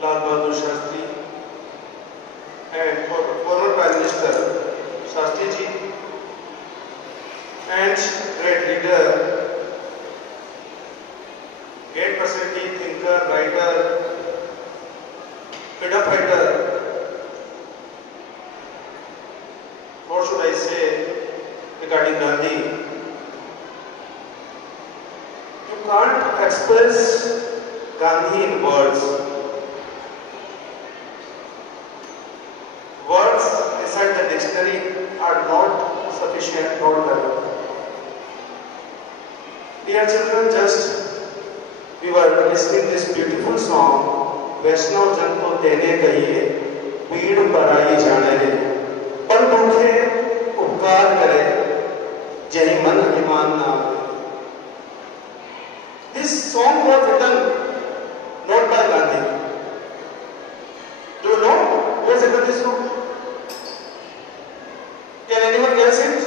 Lal Bahadur Shastri and former Prime Minister Shastri ji and great leader, great personality, thinker, writer, freedom fighter. What should I say regarding Gandhi? You can't express Gandhi in words. Words inside the dictionary are not sufficient, not enough. Dear children, just we were listening this beautiful song, वैष्णव जन को तेने कहिए, पीड़ पराई जाने रे, पर दुखे उपकार करे, जय मन अभिमान ना आवे. This song was written not by Gandhi. Do you know who has written this song? Can anyone guess it?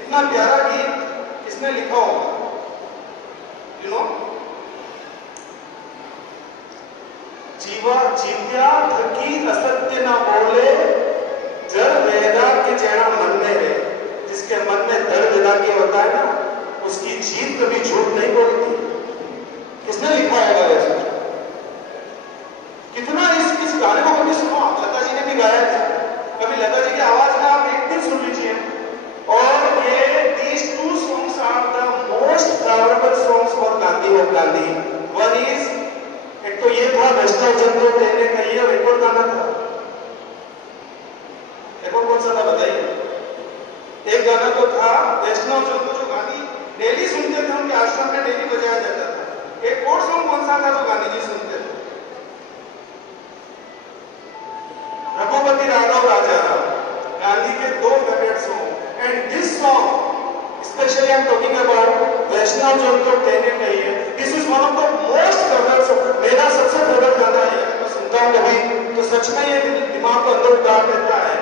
इतना प्यारा गीत किसने लिखा होगा? You know? जीव्या थकी असत्य ना बोले, जड़ वेदा के जैना मन में है. जिसके मन में दर्द वेदा के होता है ना, उसकी जीत कभी झूठ नहीं बोलती. किसने लिखा होगा ऐसा? कितना इस गाने को कभी सुनो? लता जी ने भी गाया था. कभी लता जी की आवाज में आप एक दिन सुन लीजिए. और ये these two songs are the most favorable songs for Gandhi of Gandhi. One is, एक तो ये था वैष्णव जन को तेने कहिए, और एक और गाना था. एक और कौन सा था बताइए? एक गाना तो था वैष्णव जन को, जो गांधी डेली सुनते थे, उनके आश्रम में डेली बजाया जाता था. एक और सॉन्ग कौन सा था जो गांधी जी सुनते थे? रघुपति राघव राजाराम, गांधी के दो favourite song. And this song specially I am talking about वैष्णव जन को तेने कहिए. This is one of the most favourite song. मेरा सबसे फेवरेट गाना है. मैं सुनता हूँ कभी तो सच में ये दिमाग को अंदर उतार देता है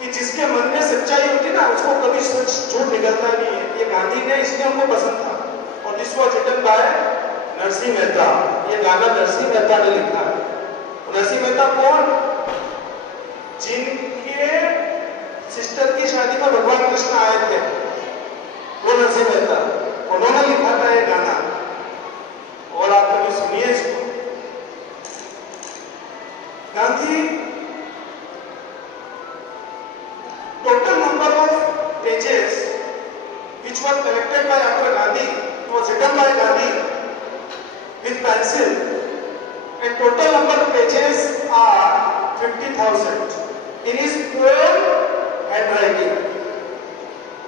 कि जिसके मन में सच्चाई होती ना, उसको कभी सच झूठ निकलता नहीं है. ये गांधी ने, इसलिए हमको पसंद था. और this was written by Narsinh Mehta. ये गाना नरसिंह मेहता ने लिखा है. नरसिंह मेहता कौन? जिनके सिस्टर की शादी में भगवान कृष्ण आए थे, वो नरसिंह मेहता. उन्होंने लिखा था ये गाना. और आप कभी सुनिए इसको. Gandhi total number of pages which was collected by after Gandhi, it was written by Gandhi with pencil, and total number of pages are 50,000 in his own handwriting.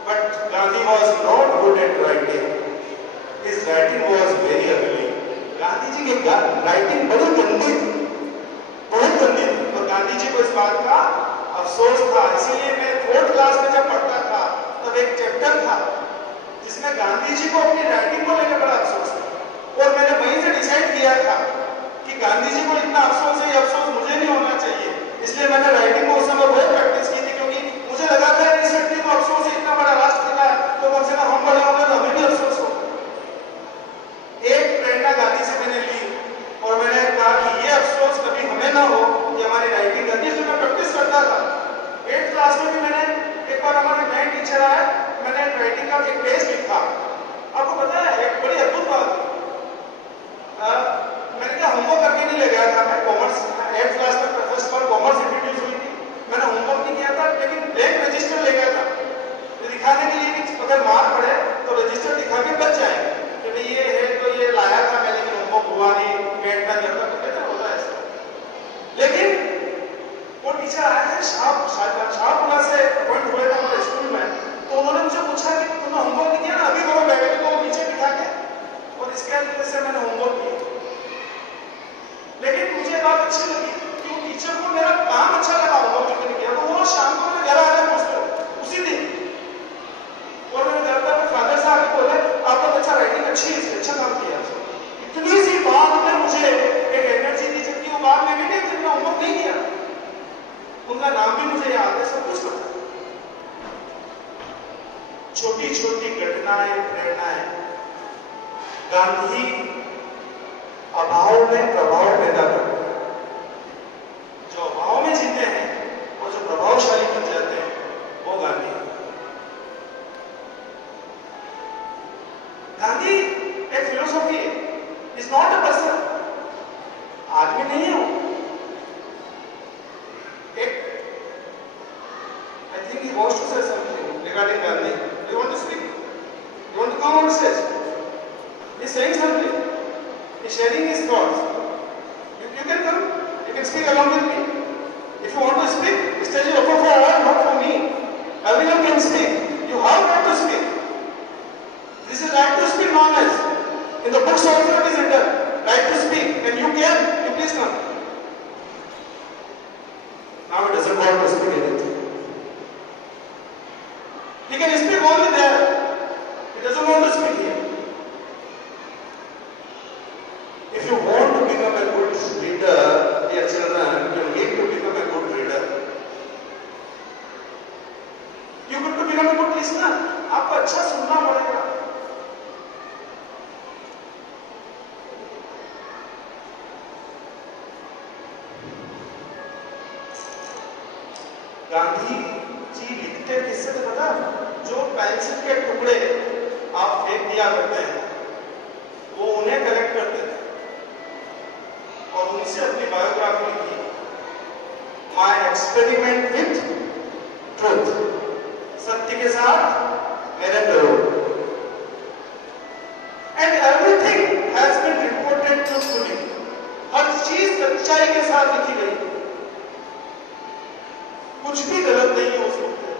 But Gandhi was not good at writing. His writing was very ugly. Gandhi जी की राइटिंग बड़ी गंदी थी, बहुत गंदी थी. और गांधी जी को इस बात का अफसोस था. इसीलिए मैं 4th क्लास में जब पढ़ता था, तब एक चैप्टर था जिसमें गांधी जी को अपनी राइटिंग को लेकर बड़ा अफसोस था. और मैंने वहीं से डिसाइड किया था कि गांधी जी को इतना अफसोस है, ये अफसोस मुझे नहीं होना चाहिए. इसलिए मैंने राइटिंग को उस समय बहुत प्रैक्टिस की थी, क्योंकि मुझे लगा था इस व्यक्ति को अफसोस है, इतना बड़ा राष्ट्र मिला है, तो कम से कम हम बड़े होंगे तो हमें भी अफसोस होगा. एक प्रेरणा गांधी से मैंने ली और मैंने कहा कि ये अफसोस कभी हमें ना हो कि हमारी राइटिंग गंदी. इसलिए मैं प्रैक्टिस करता था. 8th क्लास में भी मैंने एक बार, हमारे नए टीचर आए, मैंने राइटिंग का एक पेज लिखा. आपको पता है एक बड़ी अद्भुत बात है. मैंने क्या होमवर्क करके नहीं ले गया था. मैं कॉमर्स 8th क्लास में फर्स्ट बार कॉमर्स इंट्रोड्यूस हुई थी. मैंने होमवर्क नहीं किया था, लेकिन ब्लैंक रजिस्टर ले गया था दिखाने के लिए कि अगर मार पड़े तो रजिस्टर दिखा के बच जाएंगे कि भाई ये है, तो ये लाया था मैं, लेकिन होमवर्क हुआ नहीं, पेट में दर्द था. तो कहते होता है ऐसा. लेकिन वो टीचर आए थे शाहपुरा से अपॉइंट हुए थे हमारे स्कूल में. तो उन्होंने मुझे पूछा कि तुमने होमवर्क नहीं किया ना, अभी करो बैग को नीचे बिठा के. और इसके वजह से मैंने होमवर्क किया. लेकिन मुझे बात अच्छी लगी कि वो टीचर को मेरा काम अच्छा लगा, होमवर्क क्यों नहीं किया. तो वो शाम को मेरे घर आया पूछते उसी दिन. और मैंने घर पर फादर साहब को बोला, आपका बच्चा राइटिंग अच्छी है, अच्छा काम किया. इतनी सी बात ने मुझे एक एनर्जी दी, जबकि वो बात में भी नहीं, जिन्होंने होमवर्क नहीं किया. उनका नाम भी मुझे याद है, सब कुछ पता. छोटी छोटी घटनाएं, प्रेरणाएं. गांधी अभाव में प्रभाव पैदा करते हैं। जो अभाव में जीते हैं और जो प्रभावशाली बन जाते हैं वो गांधी है। गांधी एक फिलोसॉफी है, इज नॉट अ पर्सन, आदमी नहीं है वो। एक I think he wants to say something regarding Gandhi. You want to speak? You want to come on stage? He is saying something, he is sharing his thoughts. You can come, you can speak along with me. If you want to speak, the stage is open for all, not for me. Everyone can speak. You have right to speak. This is right to speak knowledge. In the books also it is written, right to speak, and you can. You please come. Now he doesn't want to speak anything. He can speak only there. He doesn't want to speak here. If you want to become a good reader, dear children, you need to become a good reader. You need to become a good listener. आपको अच्छा सुनना पड़ेगा। गांधी जी लिखते किससे थे पता? जो पेंसिल के टुकड़े आप फेंक दिया करते हैं, वो उन्हें कलेक्ट करते थे और उनसे अपनी बायोग्राफी लिखी, माय एक्सपेरिमेंट विथ ट्रूथ, सत्य के साथ मेरे प्रयोग। And everything has been reported truthfully, हर चीज सच्चाई के साथ लिखी गई, कुछ भी गलत नहीं हो सकता।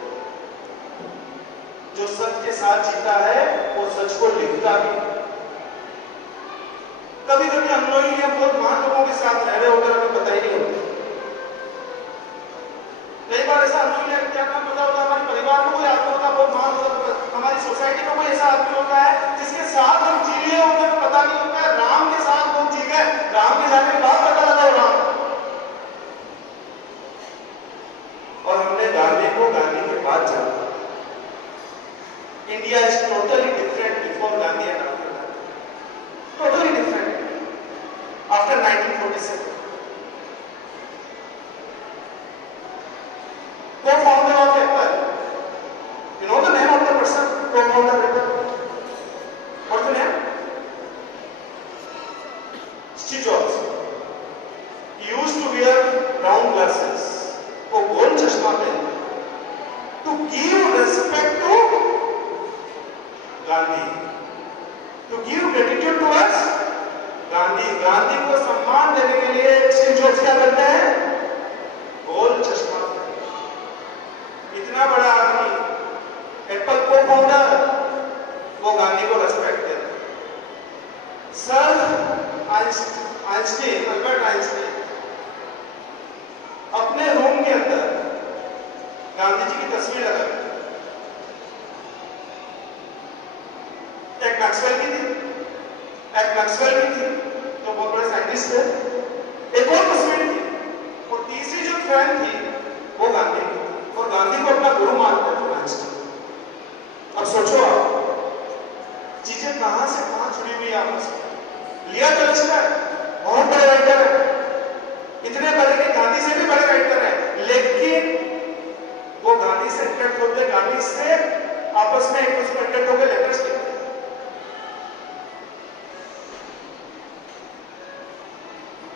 जो सत्य के साथ जीता है वो सच को लिखता भी। कभी कभी हम लोग ही बहुत महान लोगों के साथ रह रहे होकर हमें पता ही नहीं होता। कई बार ऐसा हम लोग क्या नाम पता होता, हमारे परिवार में कोई आदमी होता बहुत महान होता, हमारी सोसाइटी में कोई ऐसा आदमी होता है जिसके साथ हम जी लिए होते हैं, पता नहीं होता है। राम के साथ लोग जी गए, राम के जाने के बाद पता लगा राम। और हमने गांधी को गांधी के बाद जाना। India is totally different before Gandhi and after Gandhi, totally different after 1947। Co-founder of Apple, you know the name of the person co-founder of Apple? What's the name? Steve Jobs. He used to wear round glasses, वो गोल चश्मा पहनता, to give respect to Gandhi, to give gratitude to us Gandhi. गांधी को सम्मान देने के लिए Steve jobs क्या करते हैं? गोल चश्मा। इतना बड़ा आदमी, एप्पल को फाउंडर, वो गांधी को रेस्पेक्ट देते। सर आइंस्टीन, अल्बर्ट आइंस्टीन, अपने रूम के अंदर गांधी जी की तस्वीर लगाई। एक मैक्सवेल की थी, जो बहुत बड़े साइंटिस्ट थे, एक और तस्वीर थी, और तीसरी जो फैन थी वो गांधी की, और गांधी को अपना गुरु मानते थे आइंस्टीन। अब सोचो आप, चीजें कहां से कहां जुड़ी हुई आपस में। लिया टॉल्स्टॉय बहुत बड़े राइटर है, इतने बड़े कि गांधी से भी बड़े राइटर है, लेकिन वो गांधी से कनेक्ट होते, गांधी से आपस में एक दूसरे कनेक्ट होकर लेटर्स लिखते।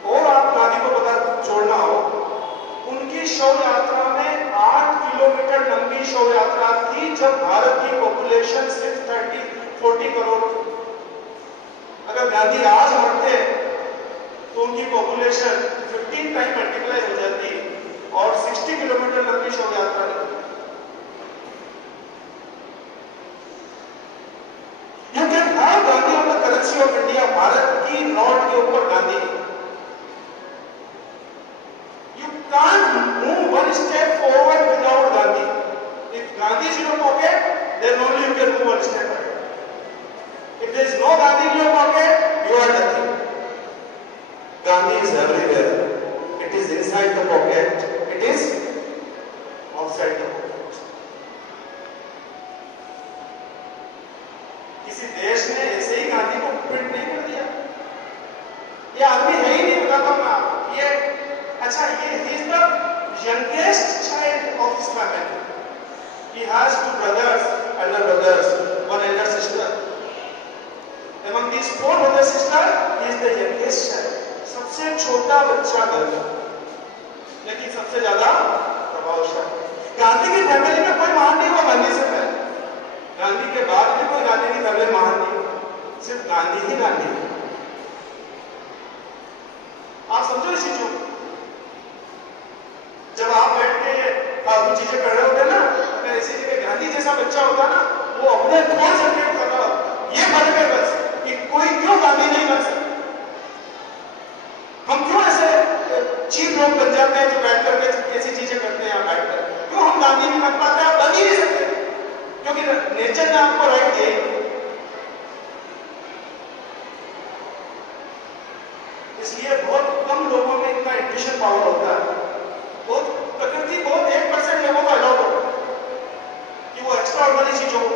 और आप गांधी को पता छोड़ना हो, उनकी शव यात्रा में 8 किलोमीटर लंबी शव यात्रा थी, जब भारत की पॉपुलेशन सिर्फ 30-40 करोड़ थी। अगर गांधी आज मरते तो उनकी पॉपुलेशन 15 टाइम मल्टीप्लाई हो जाती और 60 किलोमीटर लंबी शव यात्रा निकलती। You can have Gandhi on the currency of India, Bharat की नोट के ऊपर Gandhi. You can't move one step forward without Gandhi. If Gandhi is in your pocket, then only you can move one step ahead. If there is no Gandhi in your pocket, you are nothing. Gandhi is everywhere. It is inside the pocket. It is outside the pocket. किसी देश ने ऐसे ही गांधी को प्रिंट नहीं कर दिया। है ही नहीं, बताता हूँ मैं आपको। ये अच्छा, ये he is the youngest child of his family. He has two brothers, elder brothers, one elder sister. Among these four brother sisters, he is the youngest child. सबसे छोटा बच्चा घर का, लेकिन सबसे ज्यादा प्रभावशाली। गांधी की फैमिली में कोई महान नहीं हुआ गांधी से पहले, गांधी के बाद भी कोई गांधी की फैमिली महान नहीं हुआ, सिर्फ गांधी ही गांधी है। आप समझो इस चीज को। जब आप बैठ के फालतू चीजें कर रहे होते हैं ना, अगर इसी जगह गांधी जैसा बच्चा होता ना, वो अपने थॉट जनरेट कर रहा होता, ये बनकर बस कि कोई क्यों गांधी नहीं बन सकता। हम क्यों ऐसे चीप लोग बन जाते हैं जो बैठ करके कैसी चीजें करते हैं, बैठ कर क्यों हम गांधी नहीं बन पाते? आप बन ही नहीं सकते, क्योंकि नेचर ने आपको राइट दिए। इसलिए बहुत कम लोगों में इतना इंट्यूशन पावर होता है। बहुत प्रकृति बहुत 1% लोगों को अलाउ होता है कि वो एक्स्ट्रा ऑर्डिनरी चीजों को।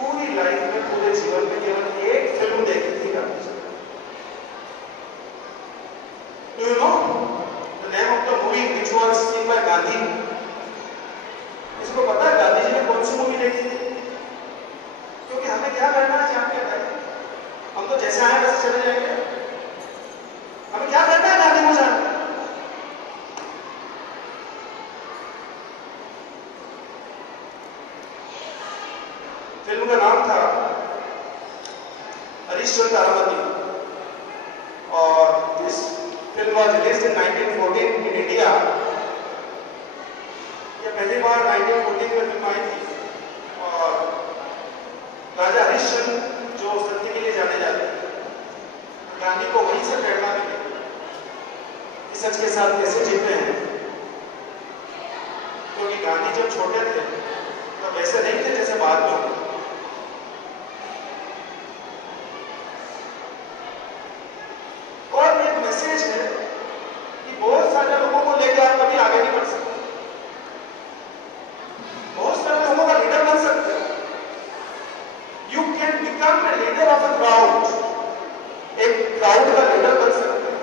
पूरी लाइफ में, पूरे जीवन में केवल एक फिल्म देखी थी गांधी ji. Do you know the name of the movie which was seen by Gandhi? इसको पता है गांधी जी ने कौन सी मूवी देखी थी? क्योंकि हमें क्या करना है जान के भाई, हम तो जैसे आए वैसे चले जाएंगे। हमें क्या करना है गांधी को जान के? फिल्म का नाम था हरिश्चंद्र तारामती, और this film was released in 1914 in India. ये पहली बार 1914 में फिल्म आई थी, और राजा हरिश्चंद्र जो सत्य के लिए जाने जाते हैं, गांधी को वहीं से प्रेरणा मिली कि सच के साथ कैसे जीते हैं। क्योंकि गांधी जब छोटे थे तो वैसे नहीं थे जैसे बाद में हुए। मैसेज है कि बहुत सारे लोगों को लेकर आप कभी आगे नहीं बढ़ सकते, बहुत सारे लोगों का लीडर बन सकते हैं। You can become a leader of a crowd, एक क्राउड का लीडर बन सकते हैं,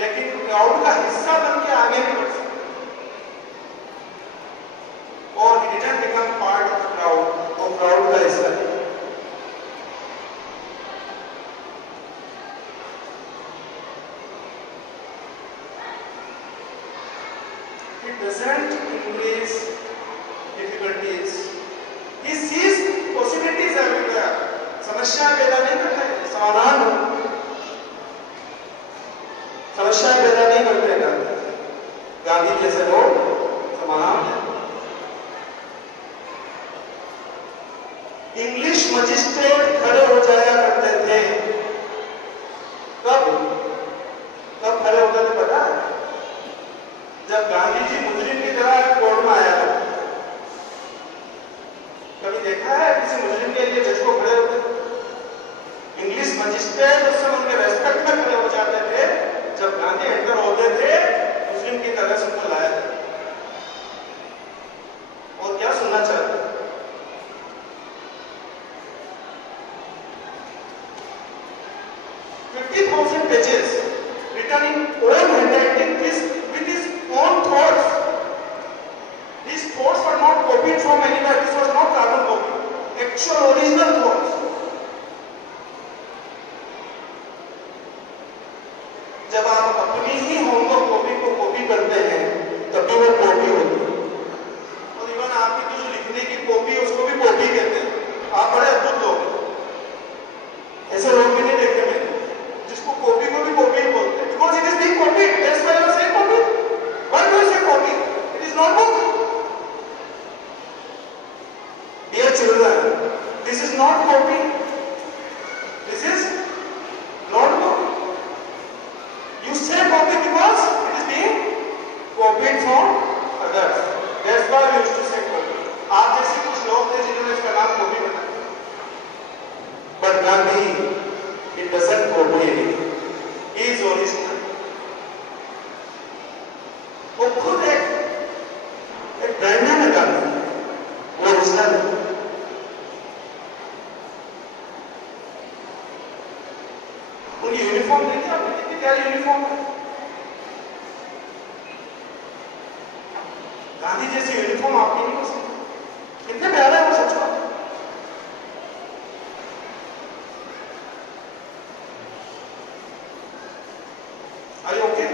लेकिन क्राउड का हिस्सा बन के आगे नहीं बढ़ सकते। और he didn't become part of the crowd, वो क्राउड का हिस्सा नहीं। He doesn't increase difficulties. He sees possibilities everywhere. समस्या पैदा नहीं करते, समाधान समस्याएं पैदा नहीं करते गांधी। गांधी जैसे लोग समाधान है। इंग्लिश मजिस्ट्रेट खड़े हो जाया करते थे। कब कब खड़े होते थे पता है? जब गांधी जी मुजरिम की तरह कोर्ट में आया था। कभी देखा है किसी मुजरिम के लिए जज को खड़े होते? इंग्लिश मजिस्ट्रेट उस समय उनके रेस्पेक्ट में खड़े हो जाते थे। जब गांधी एंटर होते थे, मुजरिम की तरह से उनको लाया था। और क्या सुनना चाहते? 50,000 pages written in own handwriting, with his own thoughts. These thoughts were not copied from anywhere. This was not carbon copy. Actual original thoughts. जब आप अपनी ही होमवर्क कॉपी को कॉपी करते हैं, तभी वो कॉपी होती है। और इवन आपकी जो लिखने की कॉपी है, उसको भी कॉपी कहते हैं। आप बड़े अद्भुत लोग हैं, ऐसे लोग भी नहीं देखे मैंने जिसको कॉपी को भी कॉपी बोलते हैं। Because it is being copied. That's why you say copy. Why do you say copy? It is notebook. Dear children, this is not copy. This is notebook. You say copy because it is being copied from others. That's why we used to say copy. आप जैसे कुछ लोग थे जिन्होंने इसका नाम यूनिफॉर्म देखिए, आपने देखिए क्या यूनिफॉर्म है। गांधी जैसी यूनिफॉर्म आपकी नहीं हो सकती। कितने प्यारे है वो सच में। Are you okay?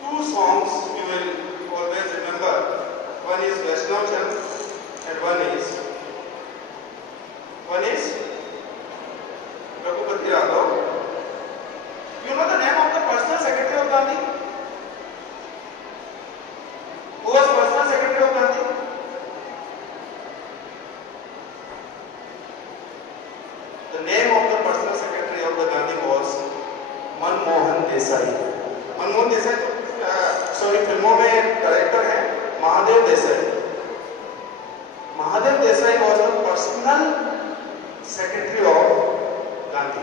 Two songs you will always remember. One is Vaishnav Chand and one is Raghupati Raghav. You know the name of the personal secretary of Gandhi? Who was personal secretary of Gandhi? The name of the personal secretary of the Gandhi was Manmohan Desai. Manmohan Desai sorry फिल्मों में director है Mahadev Desai. Mahadev Desai was the personal secretary of Gandhi.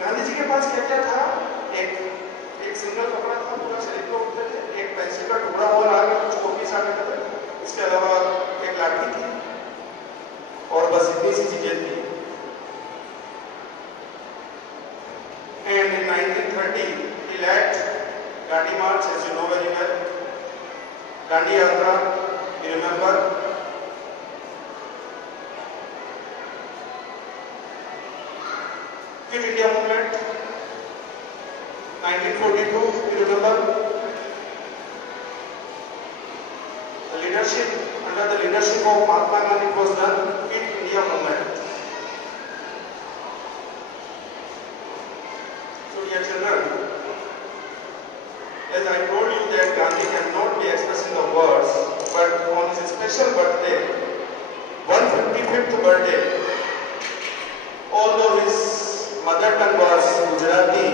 Gandhi ji के पास क्या क्या था? एक सिंगल कपड़ा था, पूरा शरीर को उठते थे, एक पेंसिल का टुकड़ा और आगे कुछ कॉपी सा करते थे, इसके अलावा एक लाठी थी और बस इतनी सी चीजें थी. And in 1930, he led Gandhi March, as you know very well. Gandhi Yatra, you remember? Quit India movement, 1942, you remember? The leadership, under the leadership of Mahatma Gandhi, was done. Quit India movement. Dear children, as I told you that Gandhi cannot be expressed in the words, but on his special birthday, 155th birthday, although his mother tongue was Gujarati,